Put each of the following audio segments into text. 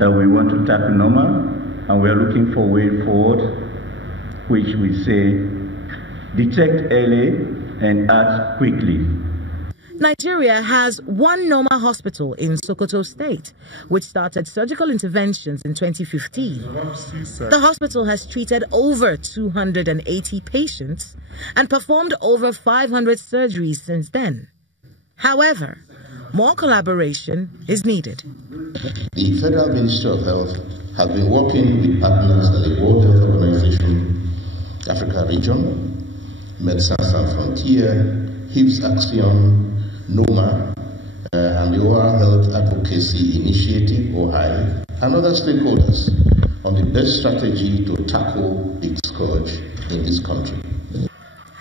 that we want to tackle Noma, and we are looking for a way forward, which we say, detect early and act quickly. Nigeria has one Noma hospital in Sokoto State, which started surgical interventions in 2015. The hospital has treated over 280 patients and performed over 500 surgeries since then. However, more collaboration is needed. The Federal Ministry of Health has been working with partners at the World Health Organization, Africa Region, Médecins Sans Frontières, Hips Action, Noma, and the Oral Health Advocacy Initiative, OHI, and other stakeholders on the best strategy to tackle the scourge in this country.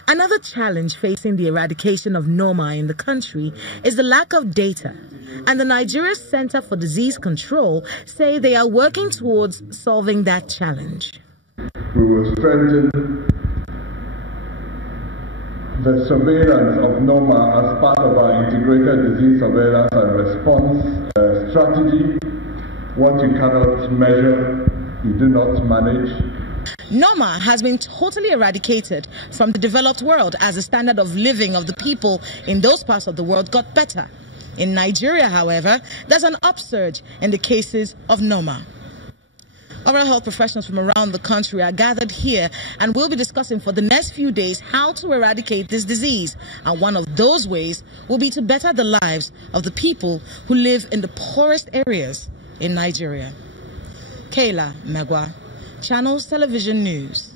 Another challenge facing the eradication of Noma in the country is the lack of data, and the Nigeria Center for Disease Control say they are working towards solving that challenge. We will strengthen the surveillance of Noma as part of our integrated disease surveillance and response strategy. What you cannot measure, you do not manage. Noma has been totally eradicated from the developed world as the standard of living of the people in those parts of the world got better. In Nigeria, however, there's an upsurge in the cases of Noma. Oral health professionals from around the country are gathered here and will be discussing for the next few days how to eradicate this disease. And one of those ways will be to better the lives of the people who live in the poorest areas in Nigeria. Kayla Megwa, Channels Television News.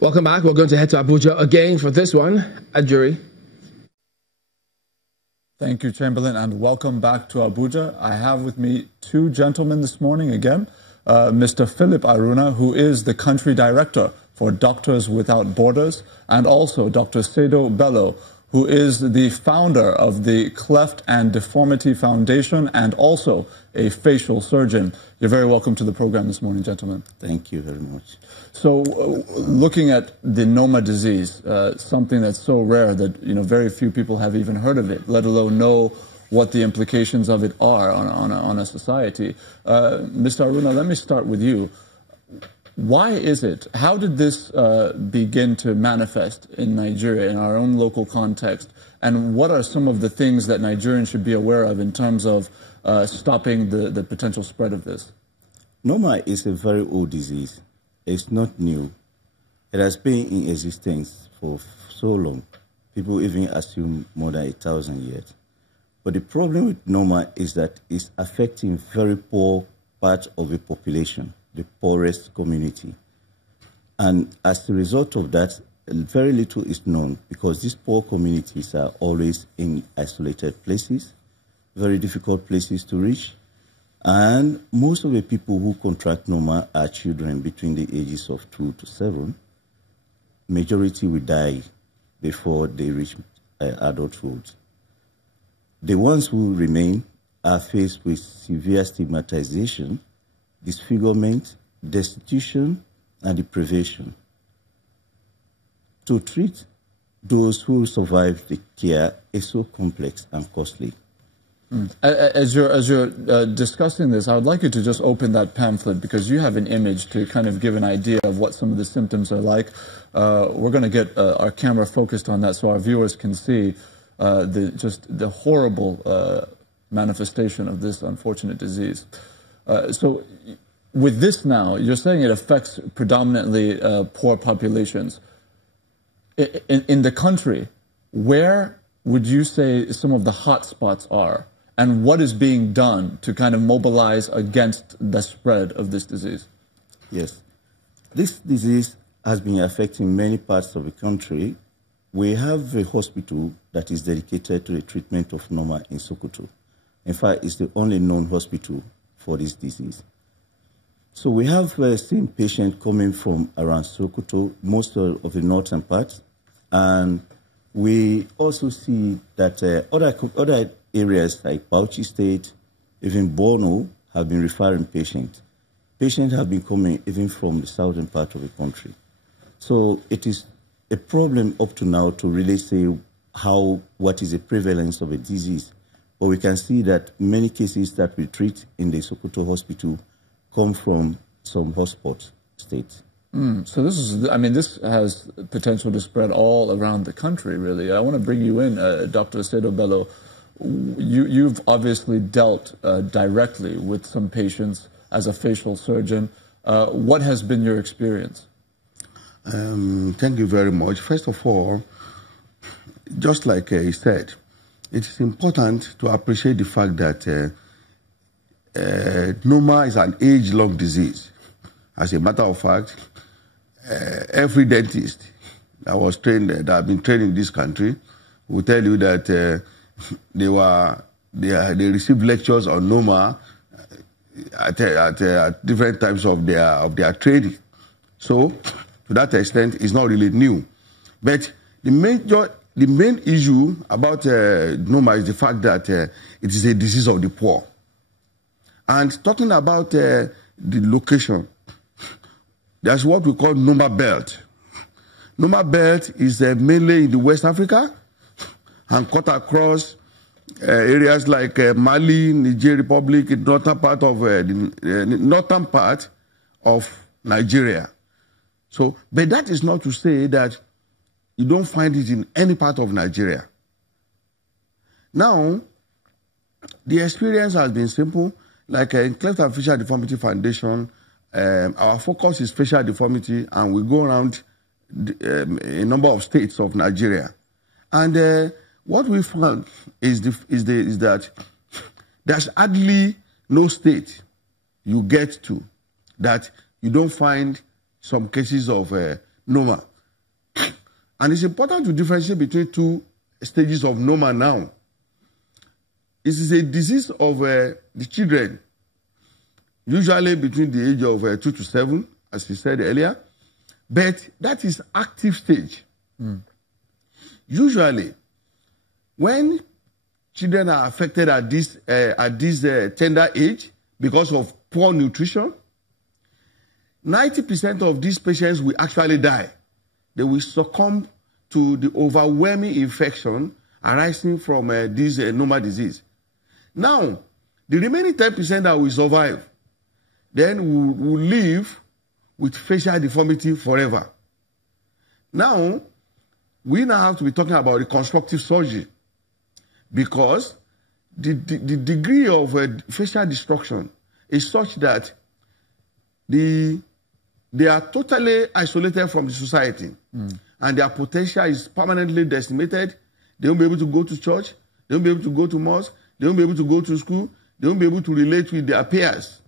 Welcome back. We're going to head to Abuja again for this one. Ajuri. Thank you, Chamberlain, and welcome back to Abuja. I have with me two gentlemen this morning again. Mr. Philip Aruna, who is the country director for Doctors Without Borders, and also Dr. Sedo Bello, who is the founder of the Cleft and Deformity Foundation and also a facial surgeon. You're very welcome to the program this morning, gentlemen. Thank you very much. So, looking at the Noma disease, something that's so rare that very few people have even heard of it, let alone know what the implications of it are on a society. Mr. Aruna, let me start with you. Why is it? How did this begin to manifest in Nigeria, in our own local context? And what are some of the things that Nigerians should be aware of in terms of stopping the potential spread of this? Noma is a very old disease. It's not new. It has been in existence for so long. People even assume more than 1,000 years. But the problem with Noma is that it's affecting very poor part of the population, the poorest community. And as a result of that, very little is known because these poor communities are always in isolated places, very difficult places to reach. And most of the people who contract Noma are children between the ages of 2 to 7. Majority will die before they reach adulthood. The ones who remain are faced with severe stigmatization, disfigurement, destitution, and deprivation. To treat those who survive the care is so complex and costly. As you're discussing this, I would like you to just open that pamphlet because you have an image to kind of give an idea of what some of the symptoms are like. We're going to get our camera focused on that so our viewers can see the horrible manifestation of this unfortunate disease. So with this now, you're saying it affects predominantly poor populations. In the country, where would you say some of the hot spots are? And what is being done to kind of mobilize against the spread of this disease? Yes. This disease has been affecting many parts of the country. We have a hospital that is dedicated to the treatment of Noma in Sokoto. In fact, it's the only known hospital for this disease. So we have seen patients coming from around Sokoto, most of the northern part, and we also see that other areas like Bauchi State, even Borno, have been referring patients patients have been coming even from the southern part of the country. So it is a problem up to now to really say what is the prevalence of a disease. But we can see that many cases that we treat in the Sokoto hospital come from some hotspot states. So this is, I mean, this has potential to spread all around the country, really. I want to bring you in, Dr. Sedo Bello. You've obviously dealt directly with some patients as a facial surgeon. What has been your experience? Thank you very much. First of all, just like he said, it is important to appreciate the fact that Noma is an age-long disease. As a matter of fact, every dentist that was trained, that have been trained in this country, will tell you that they received lectures on Noma at different times of their training. So, to that extent, it's not really new. But the main issue about Noma is the fact that it is a disease of the poor. And talking about the location, there's what we call Noma Belt. Noma Belt is mainly in the West Africa and cut across areas like Mali, Niger Republic, the northern part of Nigeria. So, but that is not to say that you don't find it in any part of Nigeria. Now, the experience has been simple. Like in Cleft and Facial Deformity Foundation, our focus is facial deformity, and we go around a number of states of Nigeria. And what we found is that there's hardly no state you get to that you don't find some cases of Noma. And it's important to differentiate between two stages of Noma now. It is a disease of the children, usually between the age of 2 to 7, as we said earlier. But that is active stage. Usually, when children are affected at this tender age because of poor nutrition, 90% of these patients will actually die. They will succumb to the overwhelming infection arising from this Noma disease. Now, the remaining 10% that will survive, then will live with facial deformity forever. Now, we now have to be talking about reconstructive surgery, because the degree of facial destruction is such that they are totally isolated from the society, and their potential is permanently decimated. They won't be able to go to church. They won't be able to go to mosque. They won't be able to go to school. They won't be able to relate with their peers.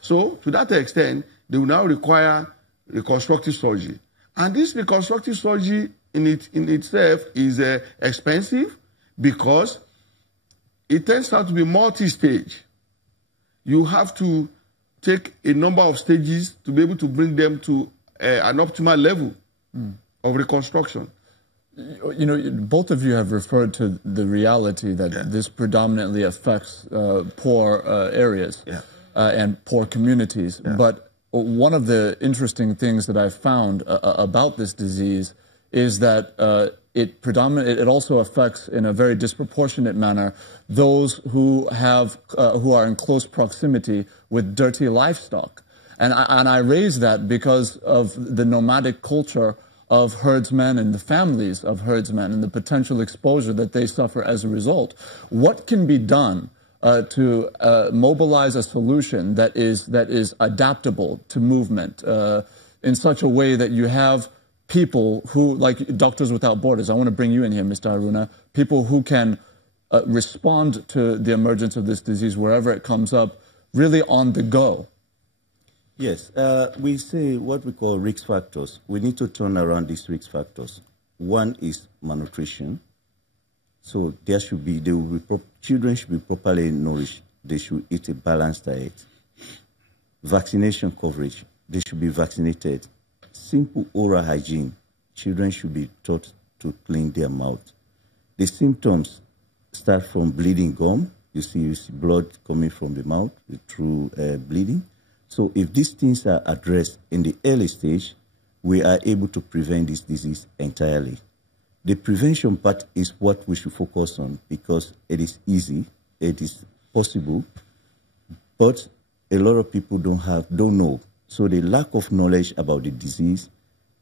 So, to that extent, they will now require reconstructive surgery. And this reconstructive surgery in itself is expensive, because it turns out to be multi-stage. You have to take a number of stages to be able to bring them to an optimal level of reconstruction. You know, both of you have referred to the reality that this predominantly affects poor areas and poor communities. But one of the interesting things that I've found about this disease is that it also affects in a very disproportionate manner those who are in close proximity with dirty livestock. And I raise that because of the nomadic culture of herdsmen and the families of herdsmen and the potential exposure that they suffer as a result. What can be done to mobilize a solution that is adaptable to movement in such a way that you have people who, like Doctors Without Borders, I want to bring you in here, Mr. Haruna, people who can respond to the emergence of this disease wherever it comes up, really on the go? Yes, we say what we call risk factors. We need to turn around these risk factors. One is malnutrition. So there should be, children should be properly nourished. They should eat a balanced diet. Vaccination coverage. They should be vaccinated. Simple oral hygiene. Children should be taught to clean their mouth. The symptoms start from bleeding gum. You see blood coming from the mouth through bleeding. So if these things are addressed in the early stage, we are able to prevent this disease entirely. The prevention part is what we should focus on because it is easy, it is possible, but a lot of people don't know. So the lack of knowledge about the disease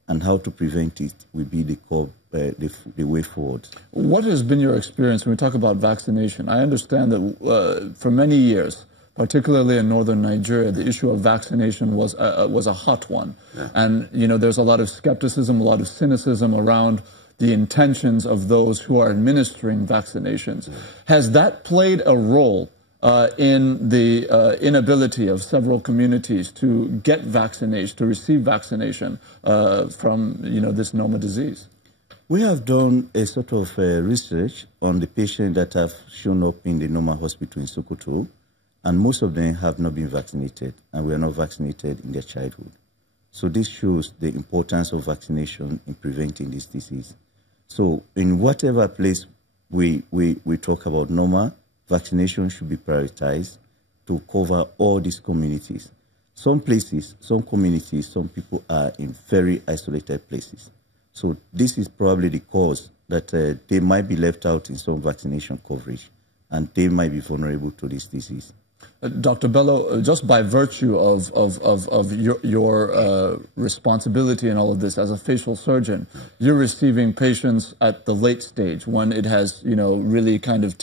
and how to prevent it will be the way forward. What has been your experience when we talk about vaccination? I understand that for many years, particularly in northern Nigeria, the issue of vaccination was a hot one. Yeah. And, there's a lot of skepticism, a lot of cynicism around the intentions of those who are administering vaccinations. Yeah. Has that played a role in the inability of several communities to get vaccination, to receive vaccination from, this Noma disease? We have done a sort of research on the patients that have shown up in the Noma hospital in Sokoto, and most of them have not been vaccinated, and were not vaccinated in their childhood. So this shows the importance of vaccination in preventing this disease. So in whatever place we talk about Noma, vaccination should be prioritized to cover all these communities. Some places, some communities, some people are in very isolated places. So this is probably the cause that they might be left out in some vaccination coverage, and they might be vulnerable to this disease. Dr. Bello, just by virtue of your responsibility in all of this as a facial surgeon, you're receiving patients at the late stage when it has, really kind of